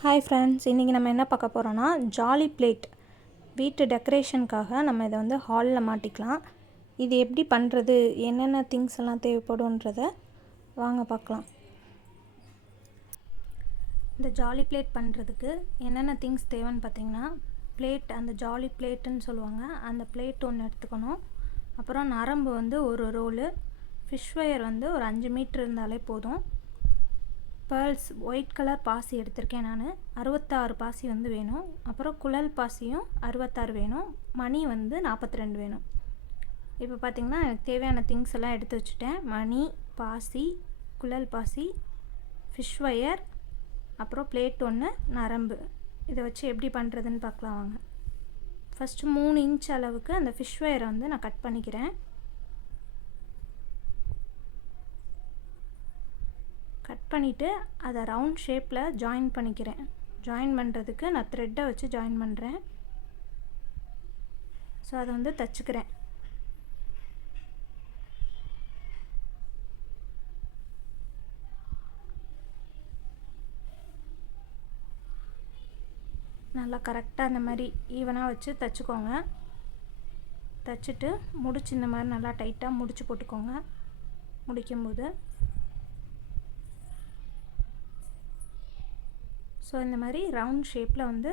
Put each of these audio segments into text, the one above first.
Hi friends, இன்றைக்கி நம்ம என்ன பார்க்க போகிறோன்னா ஜாலி பிளேட் வீட்டு டெக்கரேஷனுக்காக நம்ம இதை வந்து ஹாலில் மாட்டிக்கலாம். இது எப்படி பண்ணுறது, என்னென்ன திங்ஸ் எல்லாம் தேவைப்படுன்றதை வாங்க பார்க்கலாம். இந்த ஜாலி பிளேட் பண்ணுறதுக்கு என்னென்ன திங்ஸ் தேவைன்னு பார்த்தீங்கன்னா, பிளேட், அந்த ஜாலி பிளேட்டுன்னு சொல்லுவாங்க, அந்த பிளேட் ஒன்று எடுத்துக்கணும். அப்புறம் நரம்பு வந்து ஒரு ரோலு, ஃபிஷ் ஒயர் வந்து ஒரு 5 மீட்டர் இருந்தாலே போதும். பேர்ல்ஸ் ஒயிட் கலர் பாசி எடுத்திருக்கேன் நான், 66 பாசி வந்து வேணும். அப்புறம் குழல் பாசியும் 66 வேணும். மணி வந்து 42 வேணும். இப்போ பார்த்திங்கன்னா எனக்கு தேவையான திங்ஸ் எல்லாம் எடுத்து வச்சுட்டேன். மணி, பாசி, குழல் பாசி, ஃபிஷ் ஒயர், அப்புறம் பிளேட் ஒன்று, நரம்பு. இதை வச்சு எப்படி பண்ணுறதுன்னு பார்க்கலாம் வாங்க. ஃபஸ்ட்டு 3 இன்ச் அளவுக்கு அந்த ஃபிஷ் ஒயரை வந்து நான் கட் பண்ணிக்கிறேன். கட் பண்ணிவிட்டு அதை ரவுண்ட் ஷேப்பில் ஜாயின் பண்ணிக்கிறேன். ஜாயின் பண்ணுறதுக்கு நான் த்ரெட்டை வச்சு ஜாயின் பண்ணுறேன். ஸோ அதை வந்து தச்சுக்கிறேன். நல்லா கரெக்டாக அந்த மாதிரி ஈவனாக வச்சு தச்சுக்கோங்க. தச்சுட்டு முடிச்சு இந்த மாதிரி நல்லா டைட்டாக முடிச்சு போட்டுக்கோங்க. முடிக்கும்போது ஸோ இந்த மாதிரி ரவுண்ட் ஷேப்பில் வந்து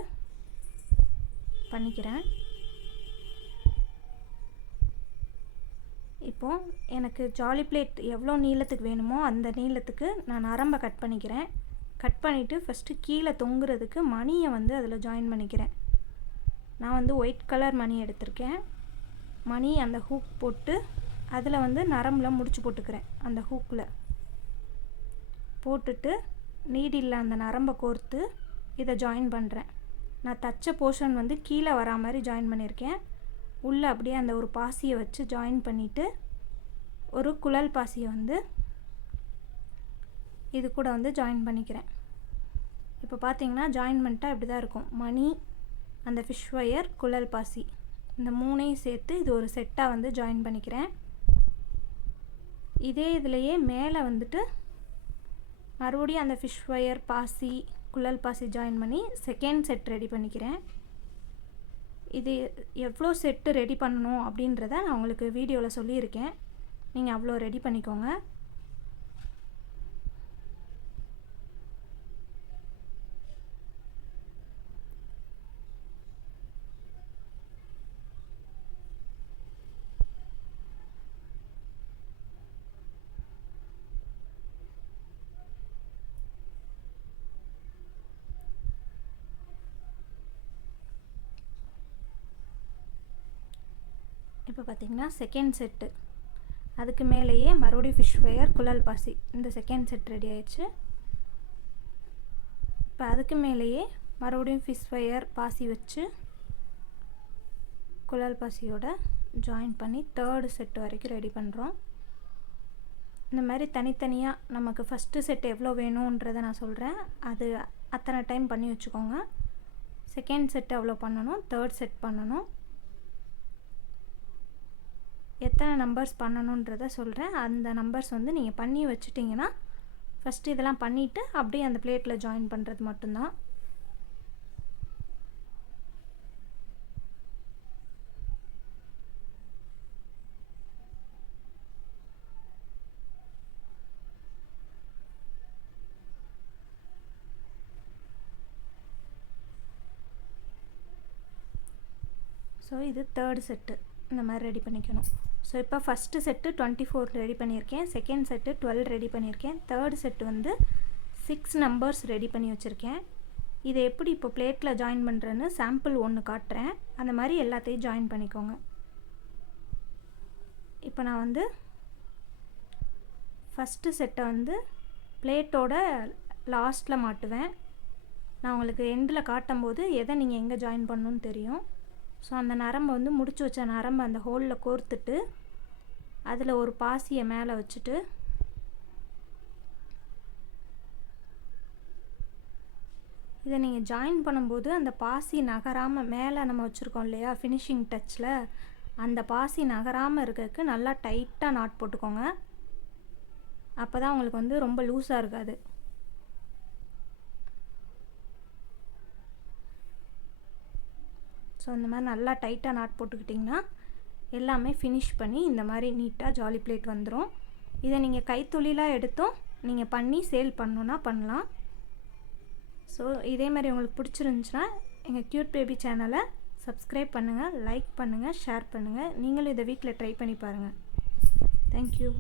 பண்ணிக்கிறேன். இப்போது எனக்கு ஜாலி பிளேட் எவ்வளோ நீளத்துக்கு வேணுமோ அந்த நீளத்துக்கு நான் நரம்பை கட் பண்ணிக்கிறேன். கட் பண்ணிவிட்டு ஃபஸ்ட்டு கீழே தொங்குறதுக்கு மணியை வந்து அதில் ஜாயின் பண்ணிக்கிறேன். நான் வந்து ஒயிட் கலர் மணி எடுத்திருக்கேன். மணி அந்த ஹூக் போட்டு அதில் வந்து நரம்பில் முடிச்சு போட்டுக்கிறேன். அந்த ஹூக்கில் போட்டுட்டு நீடில் அந்த நரம்பை கோர்த்து இதை ஜாயின் பண்ணுறேன். நான் தச்ச போர்ஷன் வந்து கீழே வரா மாதிரி ஜாயின் பண்ணியிருக்கேன். உள்ளே அப்படியே அந்த ஒரு பாசியை வச்சு ஜாயின் பண்ணிவிட்டு ஒரு குழல் பாசியை வந்து இது கூட வந்து ஜாயின் பண்ணிக்கிறேன். இப்போ பார்த்தீங்கன்னா ஜாயின் பண்ணிட்டால் இப்படி தான் இருக்கும். மணி, அந்த ஃபிஷ் ஒயர், குழல் பாசி, இந்த 3ஐயும் சேர்த்து இது ஒரு செட்டாக வந்து ஜாயின் பண்ணிக்கிறேன். இதே இதுலேயே மேலே வந்துட்டு மறுபடியும் அந்த ஃபிஷ் ஒயர், பாசி, குழல் பாசி ஜாயின் பண்ணி செகண்ட் செட் ரெடி பண்ணிக்கிறேன். இது எவ்வளோ செட்டு ரெடி பண்ணணும் அப்படின்றத நான் உங்களுக்கு வீடியோவில் சொல்லியிருக்கேன். நீங்கள் அவ்வளோ ரெடி பண்ணிக்கோங்க. இப்போ பார்த்திங்கன்னா செகண்ட் செட்டு, அதுக்கு மேலேயே மறுபடியும் ஃபிஷ் ஒயர், குழல் பாசி, இந்த செகண்ட் செட் ரெடி ஆயிடுச்சு. இப்போ அதுக்கு மேலேயே மறுபடியும் ஃபிஷ் ஒயர், பாசி வச்சு குழல் பாசியோட ஜாயின் பண்ணி தேர்டு செட்டு வரைக்கும் ரெடி பண்ணுறோம். இந்த மாதிரி தனித்தனியாக நமக்கு ஃபஸ்ட்டு செட் எவ்வளோ வேணுன்றதை நான் சொல்கிறேன். அது அத்தனை டைம் பண்ணி வச்சுக்கோங்க. செகண்ட் செட் எவ்வளோ பண்ணணும், தேர்ட் செட் பண்ணணும், எத்தனை நம்பர்ஸ் பண்ணணுன்றதை சொல்கிறேன். அந்த நம்பர்ஸ் வந்து நீங்கள் பண்ணி வச்சுட்டிங்கன்னா ஃபஸ்ட்டு இதெல்லாம் பண்ணிவிட்டு அப்படியே அந்த பிளேட்டில் ஜாயின் பண்ணுறது மட்டும்தான். ஸோ இது தேர்டு செட்டு இந்த மாதிரி ரெடி பண்ணிக்கணும். ஸோ இப்போ ஃபஸ்ட்டு செட்டு 24 ரெடி பண்ணியிருக்கேன். செகண்ட் செட்டு 12 ரெடி பண்ணியிருக்கேன். தேர்டு செட்டு வந்து 6 நம்பர்ஸ் ரெடி பண்ணி வச்சுருக்கேன். இதை எப்படி இப்போ பிளேட்டில் ஜாயின் பண்ணுறேன்னு சாம்பிள் ஒன்று காட்டுறேன். அந்த மாதிரி எல்லாத்தையும் ஜாயின் பண்ணிக்கோங்க. இப்போ நான் வந்து ஃபஸ்ட்டு செட்டை வந்து பிளேட்டோட லாஸ்ட்டில் மாட்டுவேன். நான் உங்களுக்கு எண்டில் காட்டும்போது எதை நீங்கள் எங்கே ஜாயின் பண்ணணுன்னு தெரியும். ஸோ அந்த நரம்பை வந்து முடிச்சு வச்ச நரம்பை அந்த ஹோலில் கோர்த்துட்டு அதில் ஒரு பாசியை மேலே வச்சுட்டு இதை நீங்கள் ஜாயின் பண்ணும்போது அந்த பாசி நகராமல், மேலே நம்ம வச்சுருக்கோம் இல்லையா ஃபினிஷிங் டச்சில், அந்த பாசி நகராமல் இருக்கிறதுக்கு நல்லா டைட்டாக நாட் போட்டுக்கோங்க. அப்போ தான் உங்களுக்கு வந்து ரொம்ப லூஸாக இருக்காது. ஸோ இந்த மாதிரி நல்லா டைட்டாக நாட் போட்டுக்கிட்டிங்கன்னா எல்லாமே ஃபினிஷ் பண்ணி இந்த மாதிரி நீட்டாக ஜாலி பிளேட் வந்துடும். இதை நீங்கள் கைத்தொழிலாக எடுத்தும் நீங்கள் பண்ணி சேல் பண்ணணுன்னா பண்ணலாம். ஸோ இதே மாதிரி உங்களுக்கு பிடிச்சிருந்துச்சுன்னா எங்கள் க்யூட் பேபி சேனலை சப்ஸ்கிரைப் பண்ணுங்கள், லைக் பண்ணுங்கள், ஷேர் பண்ணுங்கள். நீங்களும் இதை வீட்டில் ட்ரை பண்ணி பாருங்கள். தேங்க்யூ.